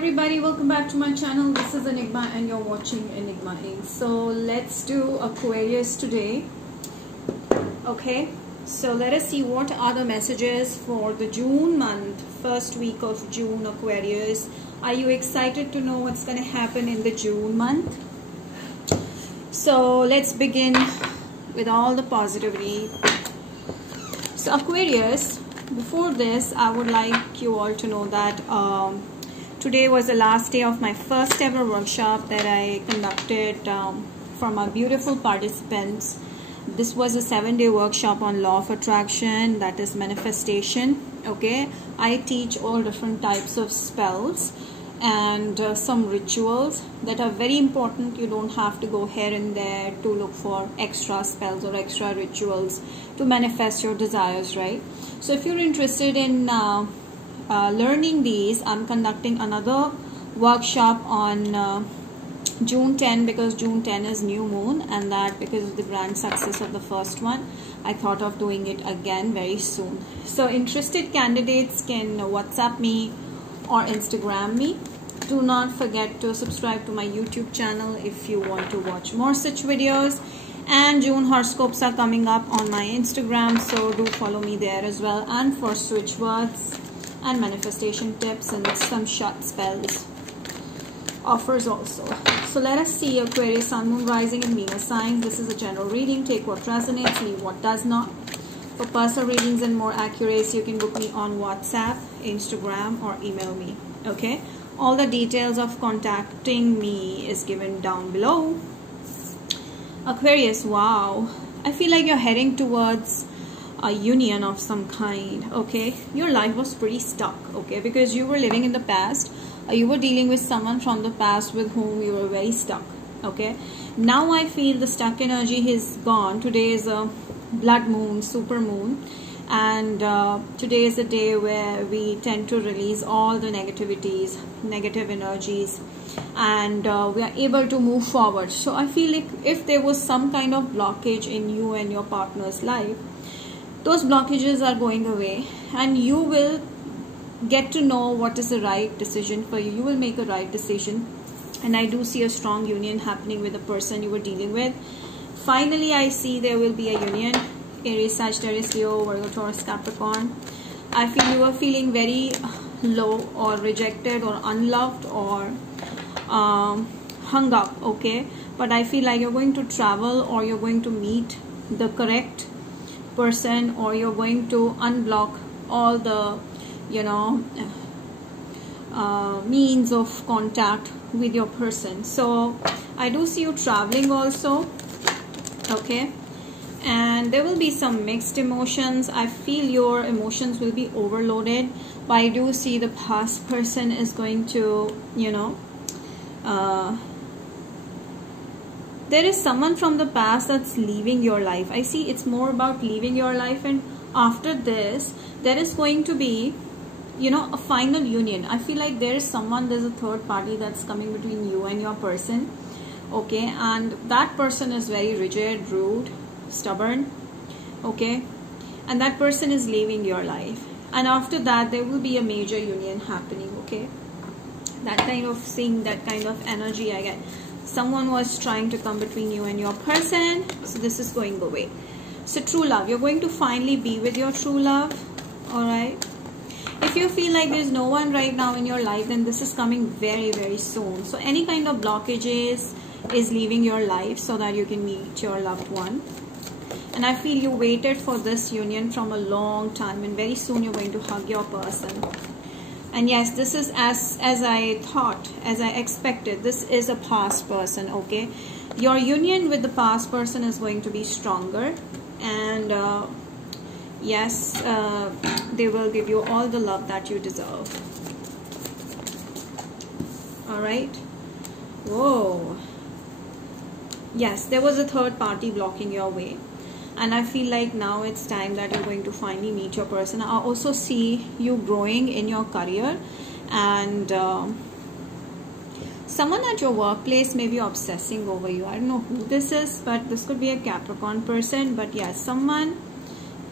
everybody, welcome back to my channel. This is Enigma and you're watching Enigma Inc. So let's do Aquarius today. Okay, so let us see what are the messages for the June month, first week of June, Aquarius. Are you excited to know what's going to happen in the June month? So let's begin with all the positivity. So Aquarius, before this I would like you all to know that today was the last day of my first ever workshop that I conducted for my beautiful participants. This was a 7-day workshop on law of attraction, that is manifestation. Okay, I teach all different types of spells and some rituals that are very important. You don't have to go here and there to look for extra spells or extra rituals to manifest your desires, right? So if you're interested in learning these, I'm conducting another workshop on June 10, because June 10 is new moon, and that because of the grand success of the first one, I thought of doing it again very soon. So interested candidates can WhatsApp me or Instagram me. Do not forget to subscribe to my YouTube channel if you want to watch more such videos. And June horoscopes are coming up on my Instagram, so do follow me there as well. And for switch words and manifestation tips and some short spells offers also. So let us see Aquarius, Sun, Moon, Rising and Venus signs. This is a general reading. Take what resonates, leave what does not. For personal readings and more accuracy, you can book me on WhatsApp, Instagram or email me. Okay, all the details of contacting me is given down below. Aquarius, wow, I feel like you're heading towards a union of some kind. Okay, your life was pretty stuck, okay, because you were living in the past, or you were dealing with someone from the past with whom you were very stuck. Okay, now I feel the stuck energy is gone. Today is a blood moon, super moon, and today is a day where we tend to release all the negativities, negative energies, and we are able to move forward. So I feel like if there was some kind of blockage in you and your partner's life, those blockages are going away, and you will get to know what is the right decision for you. You will make a right decision, and I do see a strong union happening with the person you were dealing with. Finally, I see there will be a union. Aries, Sagittarius, Leo, Virgo, Taurus, Capricorn. I feel you are feeling very low or rejected or unloved or hung up, okay, but I feel like you're going to travel, or you're going to meet the correct person, or you're going to unblock all the means of contact with your person. So I do see you traveling also, okay, and there will be some mixed emotions. I feel your emotions will be overloaded, but I do see the past person is going to, there is someone from the past that's leaving your life. I see it's more about leaving your life, and after this there is going to be a final union. I feel like there is someone, there's a third party that's coming between you and your person, okay, and that person is very rigid, rude, stubborn, okay, and that person is leaving your life, and after that there will be a major union happening. Okay, that kind of seeing, that kind of energy I get. Someone was trying to come between you and your person, so this is going away. So true love, you're going to finally be with your true love. All right, if you feel like there's no one right now in your life, then this is coming very, very soon. So any kind of blockages is leaving your life so that you can meet your loved one. And I feel you waited for this union from a long time, and very soon you're going to hug your person. And yes, this is as I thought, as I expected. This is a past person, okay. Your union with the past person is going to be stronger, and yes, they will give you all the love that you deserve. All right. Whoa. Yes, there was a third party blocking your way, and I feel like now it's time that you're going to finally meet your person. I also see you growing in your career, and someone at your workplace may be obsessing over you. I don't know who this is, but this could be a Capricorn person. But yes, someone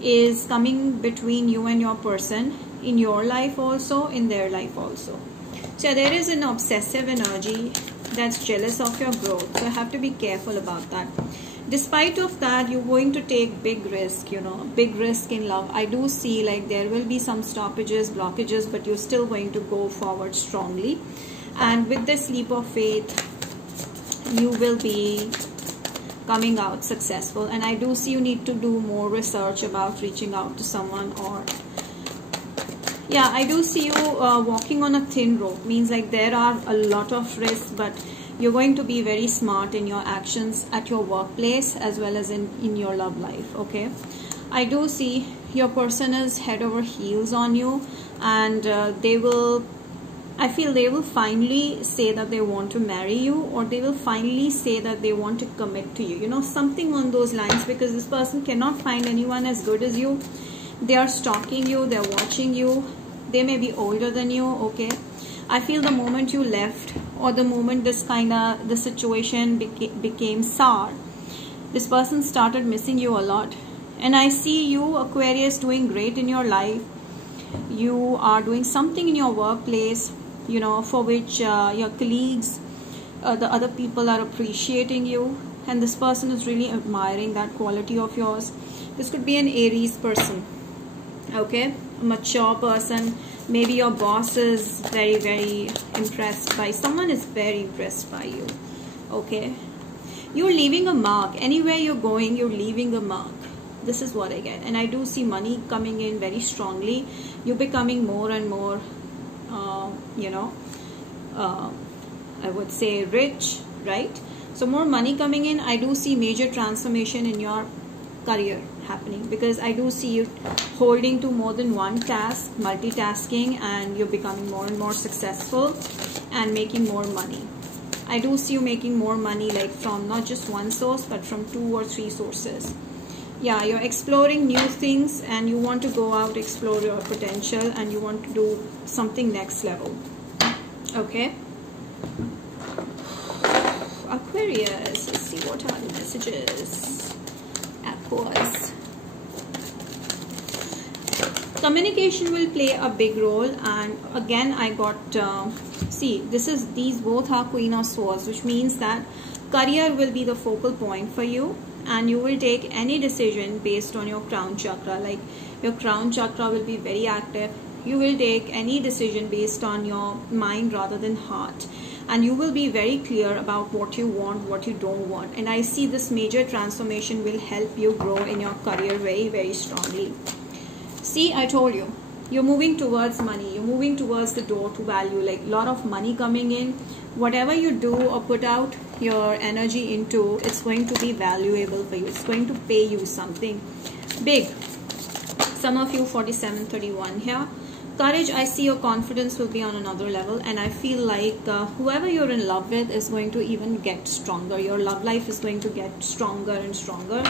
is coming between you and your person, in your life also, in their life also. So there is an obsessive energy that's jealous of your growth. So I have to be careful about that. Despite of that, you're going to take big risk, you know, big risk in love. I do see like there will be some stoppages, blockages, but you're still going to go forward strongly. And with this leap of faith, you will be coming out successful. And I do see you need to do more research about reaching out to someone, or yeah, I do see you walking on a thin rope. Means like there are a lot of risks, but you're going to be very smart in your actions at your workplace as well as in your love life. Okay, I do see your person is head over heels on you, and I feel they will finally say that they want to marry you, or they will finally say that they want to commit to you. You know, something on those lines, because this person cannot find anyone as good as you. They are stalking you, they're watching you. They may be older than you. Okay, I feel the moment you left, or the moment the situation became sour, this person started missing you a lot. And I see you, Aquarius, doing great in your life. You are doing something in your workplace, you know, for which your colleagues, the other people are appreciating you, and this person is really admiring that quality of yours. This could be an Aries person, okay, a mature person. Maybe your boss is very, very impressed by, someone is very impressed by you. Okay, you're leaving a mark. Anywhere you're going, you're leaving a mark. This is what I get. And I do see money coming in very strongly. You're becoming more and more you know, I would say rich, right? So more money coming in. I do see major transformation in your career happening, because I do see you holding to more than one task, multitasking, and you're becoming more and more successful and making more money. I do see you making more money, like from not just one source, but from 2 or 3 sources. Yeah, you're exploring new things, and you want to go out, explore your potential, and you want to do something next level. Okay, Aquarius, let's see what are the messages. Aquarius, communication will play a big role. And again, I got see, these both are Queen of Swords, which means that career will be the focal point for you, and you will take any decision based on your crown chakra. Like your crown chakra will be very active. You will take any decision based on your mind rather than heart, and you will be very clear about what you want, what you don't want. And I see this major transformation will help you grow in your career very, very strongly. See, I told you, you're moving towards money. You're moving towards the door to value, like a lot of money coming in. Whatever you do or put out your energy into, it's going to be valuable for you. It's going to pay you something big. Some of you 4731 here. Courage, I see your confidence will be on another level, and I feel like whoever you're in love with is going to even get stronger. Your love life is going to get stronger and stronger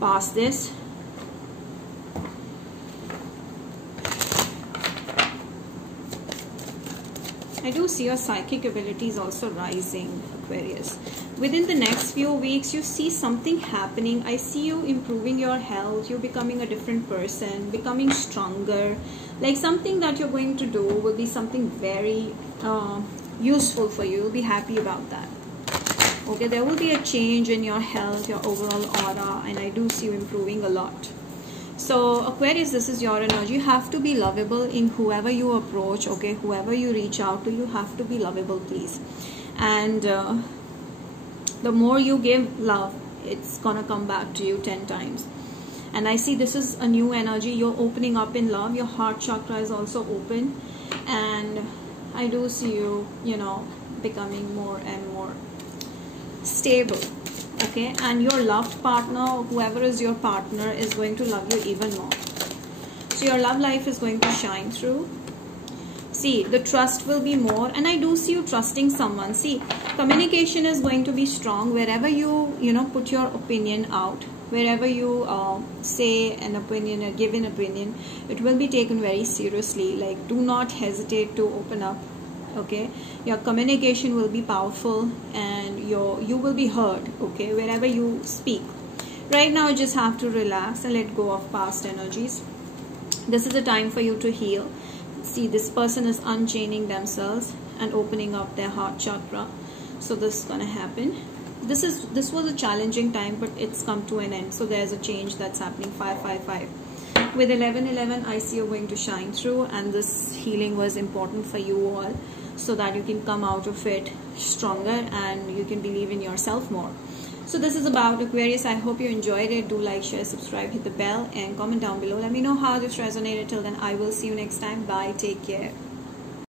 past this. I do see your psychic abilities also rising, Aquarius. Within the next few weeks, you see something happening. I see you improving your health. You're becoming a different person, becoming stronger. Like something that you're going to do will be something very useful for you. You'll be happy about that. Okay, there will be a change in your health, your overall aura, and I do see you improving a lot. So Aquarius, this is your energy. You have to be lovable in whoever you approach, okay? Whoever you reach out to, you have to be lovable, please. And the more you give love, it's gonna come back to you 10 times. And I see this is a new energy. You're opening up in love. Your heart chakra is also open. And I do see you, you know, becoming more and more stable. Okay, and your loved partner, whoever is your partner, is going to love you even more. So your love life is going to shine through. See, the trust will be more, and I do see you trusting someone. See, communication is going to be strong wherever you know, put your opinion out. Wherever you say an opinion or give an opinion, it will be taken very seriously. Like, do not hesitate to open up. Okay, your communication will be powerful, and you will be heard, okay, wherever you speak. Right now, you just have to relax and let go of past energies. This is a time for you to heal. See, this person is unchaining themselves and opening up their heart chakra. So this is gonna happen. This was a challenging time, but it's come to an end. So there's a change that's happening. 555. With 1111, I see you're going to shine through, and this healing was important for you all, so that you can come out of it stronger and you can believe in yourself more. So this is about Aquarius. I hope you enjoyed it. Do like, share, subscribe, hit the bell, and comment down below. Let me know how this resonated. Till then, I will see you next time. Bye. Take care.